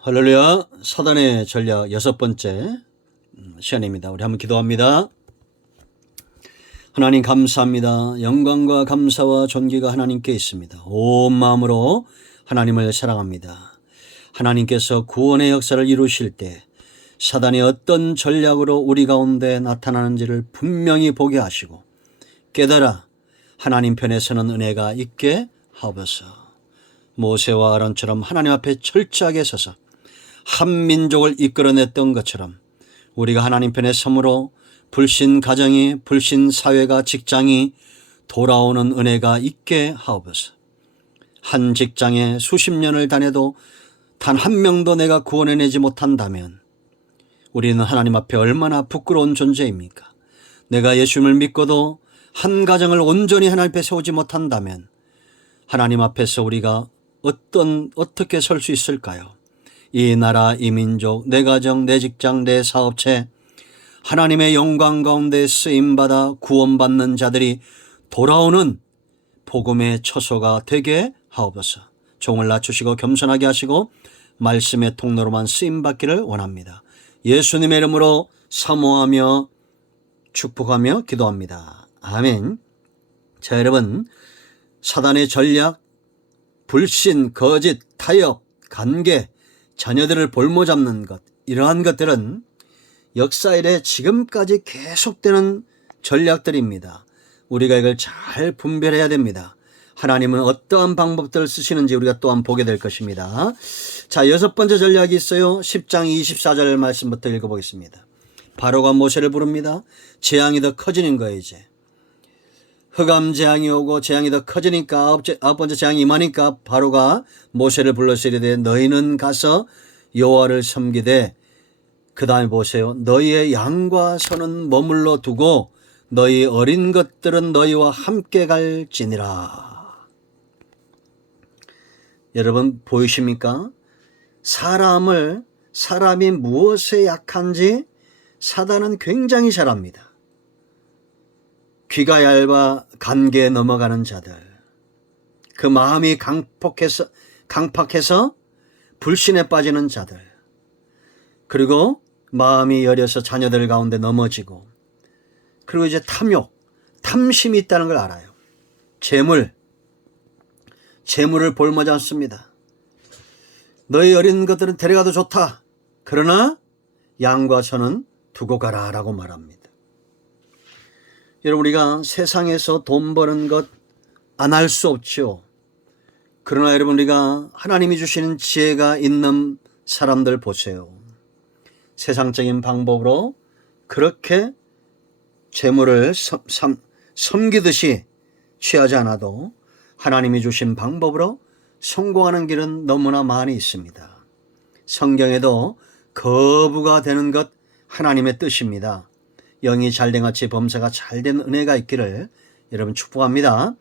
할렐루야. 사단의 전략 6번째 시간입니다. 우리 한번 기도합니다. 하나님 감사합니다. 영광과 감사와 존귀가 하나님께 있습니다. 온 마음으로 하나님을 사랑합니다. 하나님께서 구원의 역사를 이루실 때 사단이 어떤 전략으로 우리 가운데 나타나는지를 분명히 보게 하시고 깨달아 하나님 편에 서는 은혜가 있게 하옵소서. 모세와 아론처럼 하나님 앞에 철저하게 서서 한 민족을 이끌어냈던 것처럼 우리가 하나님 편에 섬으로 불신 가정이, 불신 사회가, 직장이 돌아오는 은혜가 있게 하옵소서. 한 직장에 수십 년을 다녀도 단 한 명도 내가 구원해내지 못한다면 우리는 하나님 앞에 얼마나 부끄러운 존재입니까? 내가 예수님을 믿고도 한 가정을 온전히 하나님 앞에 세우지 못한다면 하나님 앞에서 우리가 어떻게 설 수 있을까요? 이 나라, 이 민족, 내 가정, 내 직장, 내 사업체 하나님의 영광 가운데 쓰임받아 구원받는 자들이 돌아오는 복음의 처소가 되게 하옵소서. 종을 낮추시고 겸손하게 하시고 말씀의 통로로만 쓰임받기를 원합니다. 예수님의 이름으로 사모하며 축복하며 기도합니다. 아멘. 자, 여러분, 사단의 전략, 불신, 거짓, 타협, 관계, 자녀들을 볼모 잡는 것, 이러한 것들은 역사 이래 지금까지 계속되는 전략들입니다. 우리가 이걸 잘 분별해야 됩니다. 하나님은 어떠한 방법들을 쓰시는지 우리가 또한 보게 될 것입니다. 자, 6번째 전략이 있어요. 10장 24절 말씀부터 읽어보겠습니다. 바로가 모세를 부릅니다. 재앙이 더 커지는 거예요. 이제 흑암 재앙이 오고 재앙이 더 커지니까 아홉 번째 재앙이 임하니까 바로가 모세를 불러서 이르되 너희는 가서 여호와를 섬기되 그 다음에 보세요. 너희의 양과 소는 머물러 두고 너희 어린 것들은 너희와 함께 갈지니라. 여러분 보이십니까? 사람이 무엇에 약한지 사단은 굉장히 잘 압니다. 귀가 얇아 간계에 넘어가는 자들, 그 마음이 강팍해서 불신에 빠지는 자들, 그리고 마음이 여려서 자녀들 가운데 넘어지고, 그리고 이제 탐욕, 탐심이 있다는 걸 알아요. 재물을 볼모지 않습니다. 너희 어린 것들은 데려가도 좋다. 그러나 양과 소는 두고 가라 라고 말합니다. 여러분, 우리가 세상에서 돈 버는 것 안 할 수 없죠. 그러나 여러분, 우리가 하나님이 주시는 지혜가 있는 사람들 보세요. 세상적인 방법으로 그렇게 재물을 섬기듯이 취하지 않아도 하나님이 주신 방법으로 성공하는 길은 너무나 많이 있습니다. 성경에도 거부가 되는 것 하나님의 뜻입니다. 영이 잘된같이 범사가 잘된 은혜가 있기를 여러분 축복합니다.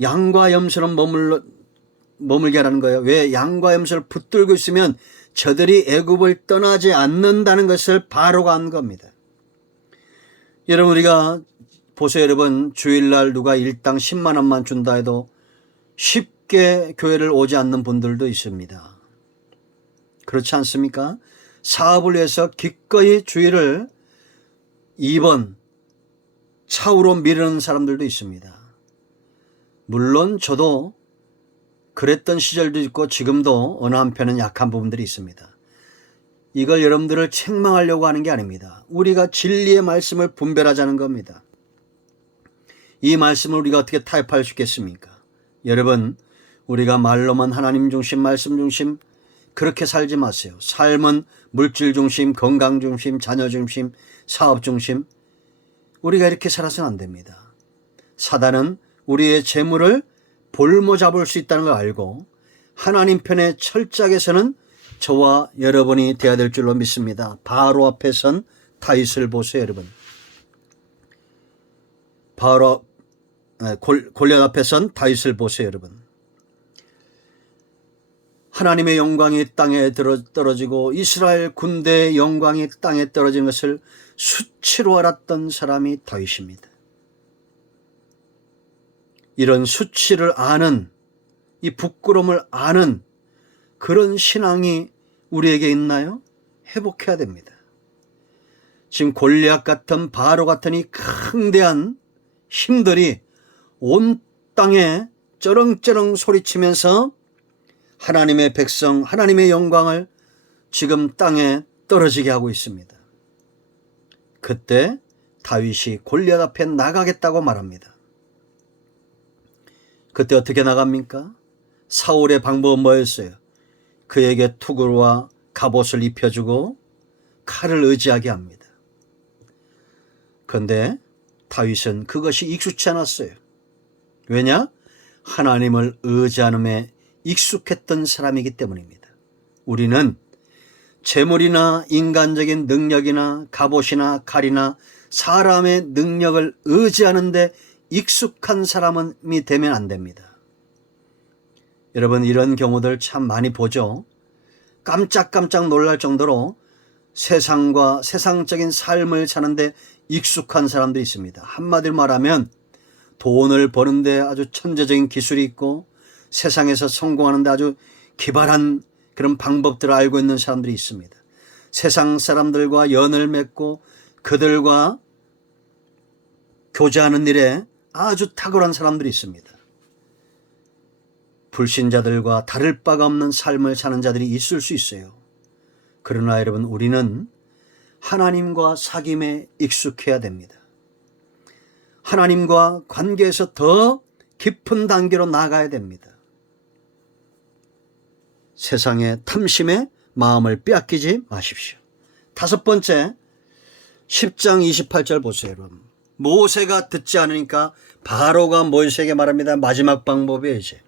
양과 염소는 머물게 하라는 거예요. 왜? 양과 염소를 붙들고 있으면 저들이 애굽을 떠나지 않는다는 것을 바로가 한 겁니다. 여러분, 우리가 보세요. 여러분, 주일날 누가 일당 10만 원만 준다 해도 쉽게 교회를 오지 않는 분들도 있습니다. 그렇지 않습니까? 사업을 위해서 기꺼이 주일을 2번 차후로 미루는 사람들도 있습니다. 물론 저도 그랬던 시절도 있고 지금도 어느 한편은 약한 부분들이 있습니다. 이걸 여러분들을 책망하려고 하는 게 아닙니다. 우리가 진리의 말씀을 분별하자는 겁니다. 이 말씀을 우리가 어떻게 타협할 수 있겠습니까? 여러분, 우리가 말로만 하나님 중심, 말씀 중심 그렇게 살지 마세요. 삶은 물질 중심, 건강 중심, 자녀 중심, 사업 중심. 우리가 이렇게 살아서는 안 됩니다. 사단은 우리의 재물을 볼모 잡을 수 있다는 걸 알고 하나님 편에 철저하게 서는 저와 여러분이 되어야 될 줄로 믿습니다. 바로 앞에 선 다윗을 보세요, 여러분. 골리앗 앞에 선 다윗을 보세요, 여러분. 하나님의 영광이 땅에 떨어지고 이스라엘 군대의 영광이 땅에 떨어진 것을 수치로 알았던 사람이 다윗입니다. 이런 수치를 아는, 이 부끄러움을 아는 그런 신앙이 우리에게 있나요? 회복해야 됩니다. 지금 골리앗 같은 바로 같은 이 강대한 힘들이 온 땅에 쩌렁쩌렁 소리치면서 하나님의 백성, 하나님의 영광을 지금 땅에 떨어지게 하고 있습니다. 그때 다윗이 골리앗 앞에 나가겠다고 말합니다. 그때 어떻게 나갑니까? 사울의 방법은 뭐였어요? 그에게 투구와 갑옷을 입혀주고 칼을 의지하게 합니다. 그런데 다윗은 그것이 익숙치 않았어요. 왜냐? 하나님을 의지하는데 익숙했던 사람이기 때문입니다. 우리는 재물이나 인간적인 능력이나 갑옷이나 칼이나 사람의 능력을 의지하는데 익숙한 사람이 되면 안 됩니다. 여러분, 이런 경우들 참 많이 보죠. 깜짝깜짝 놀랄 정도로 세상과 세상적인 삶을 사는데 익숙한 사람도 있습니다. 한마디로 말하면 돈을 버는데 아주 천재적인 기술이 있고 세상에서 성공하는데 아주 기발한 그런 방법들을 알고 있는 사람들이 있습니다. 세상 사람들과 연을 맺고 그들과 교제하는 일에 아주 탁월한 사람들이 있습니다. 불신자들과 다를 바가 없는 삶을 사는 자들이 있을 수 있어요. 그러나 여러분, 우리는 하나님과 사귐에 익숙해야 됩니다. 하나님과 관계에서 더 깊은 단계로 나아가야 됩니다. 세상의 탐심에 마음을 빼앗기지 마십시오. 다섯 번째, 10장 28절 보세요, 여러분. 모세가 듣지 않으니까 바로가 모세에게 말합니다. 마지막 방법이에요, 이제.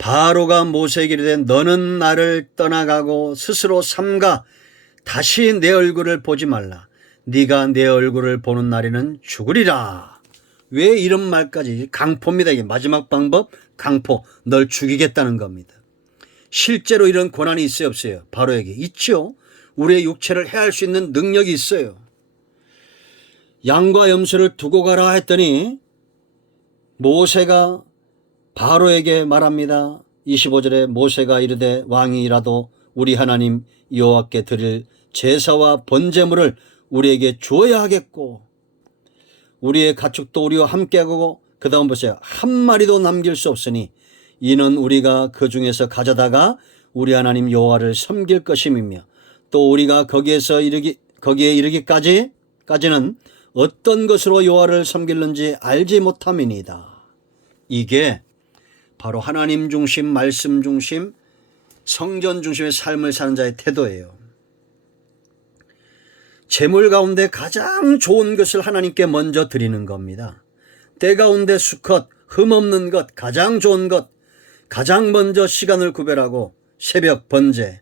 바로가 모세에게 이르되 너는 나를 떠나가고 스스로 삼가 다시 내 얼굴을 보지 말라. 네가 내 얼굴을 보는 날에는 죽으리라. 왜 이런 말까지? 강포입니다. 이게 마지막 방법, 강포. 널 죽이겠다는 겁니다. 실제로 이런 권한이 있어요, 없어요? 바로에게 있죠. 우리의 육체를 해할 수 있는 능력이 있어요. 양과 염소를 두고 가라 했더니 모세가 바로에게 말합니다. 25절에 모세가 이르되 왕이라도 우리 하나님 여호와께 드릴 제사와 번제물을 우리에게 주어야 하겠고 우리의 가축도 우리와 함께하고 그 다음 보세요. 한 마리도 남길 수 없으니 이는 우리가 그 중에서 가져다가 우리 하나님 여호와를 섬길 것임이며 또 우리가 거기에 이르기까지는 어떤 것으로 여호와를 섬길는지 알지 못함이니이다. 이게 바로 하나님 중심, 말씀 중심, 성전 중심의 삶을 사는 자의 태도예요. 재물 가운데 가장 좋은 것을 하나님께 먼저 드리는 겁니다. 때 가운데 수컷, 흠없는 것, 가장 좋은 것, 가장 먼저 시간을 구별하고 새벽 번제,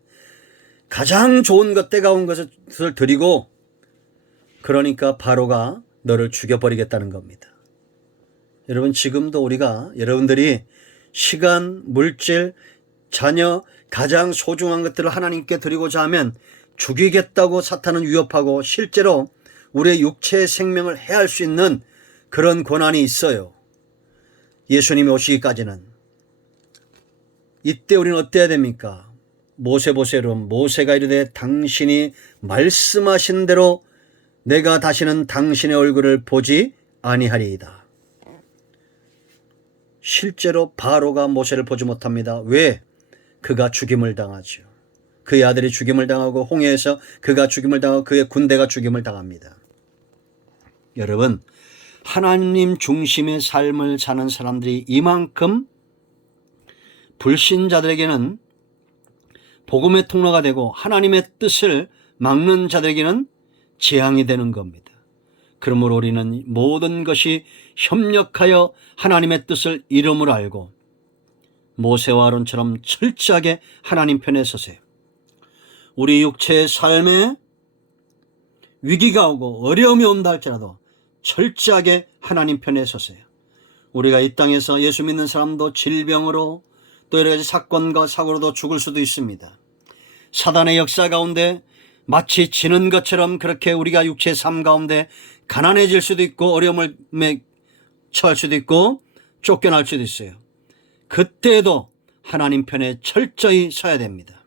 가장 좋은 것, 때가 온 것을 드리고 그러니까 바로가 너를 죽여버리겠다는 겁니다. 여러분, 지금도 우리가 여러분들이 시간, 물질, 자녀, 가장 소중한 것들을 하나님께 드리고자 하면 죽이겠다고 사탄은 위협하고 실제로 우리의 육체의 생명을 해할 수 있는 그런 권한이 있어요. 예수님이 오시기까지는. 이때 우리는 어때야 됩니까? 모세 보세요. 모세가 이르되 당신이 말씀하신 대로 내가 다시는 당신의 얼굴을 보지 아니하리이다. 실제로 바로가 모세를 보지 못합니다. 왜? 그가 죽임을 당하죠. 그의 아들이 죽임을 당하고 홍해에서 그가 죽임을 당하고 그의 군대가 죽임을 당합니다. 여러분, 하나님 중심의 삶을 사는 사람들이 이만큼 불신자들에게는 복음의 통로가 되고 하나님의 뜻을 막는 자들에게는 재앙이 되는 겁니다. 그러므로 우리는 모든 것이 협력하여 하나님의 뜻을 이름으로 알고 모세와 아론처럼 철저하게 하나님 편에 서세요. 우리 육체의 삶에 위기가 오고 어려움이 온다 할지라도 철저하게 하나님 편에 서세요. 우리가 이 땅에서 예수 믿는 사람도 질병으로 또 여러 가지 사건과 사고로도 죽을 수도 있습니다. 사단의 역사 가운데 마치 지는 것처럼 그렇게 우리가 육체의 삶 가운데 가난해질 수도 있고 어려움을 처할 수도 있고 쫓겨날 수도 있어요. 그때에도 하나님 편에 철저히 서야 됩니다.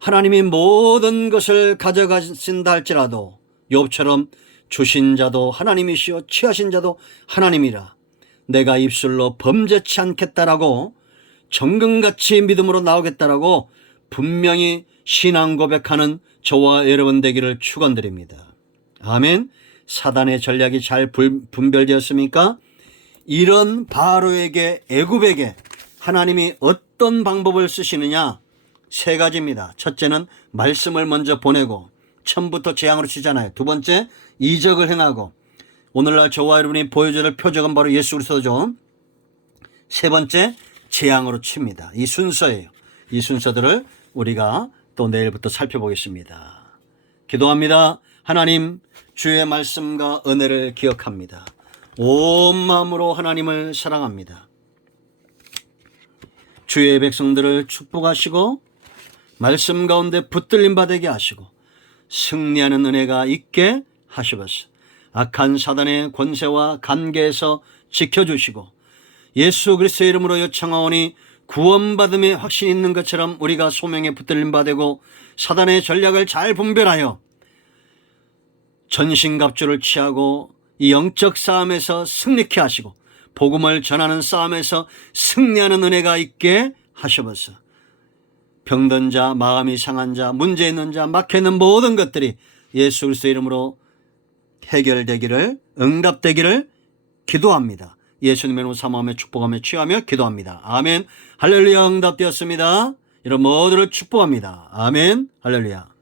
하나님이 모든 것을 가져가신다 할지라도 욥처럼 주신 자도 하나님이시요 취하신 자도 하나님이라 내가 입술로 범죄치 않겠다라고 정금같이 믿음으로 나오겠다라고 분명히 신앙 고백하는 저와 여러분 되기를 축원드립니다. 아멘. 사단의 전략이 잘 분별되었습니까? 이런 바로에게 애굽에게 하나님이 어떤 방법을 쓰시느냐? 세 가지입니다. 첫째는 말씀을 먼저 보내고 처음부터 재앙으로 치잖아요. 두 번째 이적을 행하고 오늘날 저와 여러분이 보여줘야 될 표적은 바로 예수 그리스도죠. 세 번째 재앙으로 칩니다. 이 순서예요. 이 순서들을 우리가 또 내일부터 살펴보겠습니다. 기도합니다. 하나님 주의 말씀과 은혜를 기억합니다. 온 마음으로 하나님을 사랑합니다. 주의 백성들을 축복하시고 말씀 가운데 붙들림 받게 하시고 승리하는 은혜가 있게 하시옵소서. 악한 사단의 권세와 관계에서 지켜주시고 예수 그리스도의 이름으로 요청하오니 구원받음의 확신이 있는 것처럼 우리가 소명에 붙들림 받고 사단의 전략을 잘 분별하여 전신갑주를 취하고 이 영적 싸움에서 승리케 하시고 복음을 전하는 싸움에서 승리하는 은혜가 있게 하시옵소서. 병든 자, 마음이 상한 자, 문제 있는 자, 막혀있는 모든 것들이 예수 그리스도 이름으로 해결되기를, 응답되기를 기도합니다. 예수님의 이름으로 사모하며 축복하며 취하며 기도합니다. 아멘. 할렐루야. 응답되었습니다. 이런 모두를 축복합니다. 아멘. 할렐루야.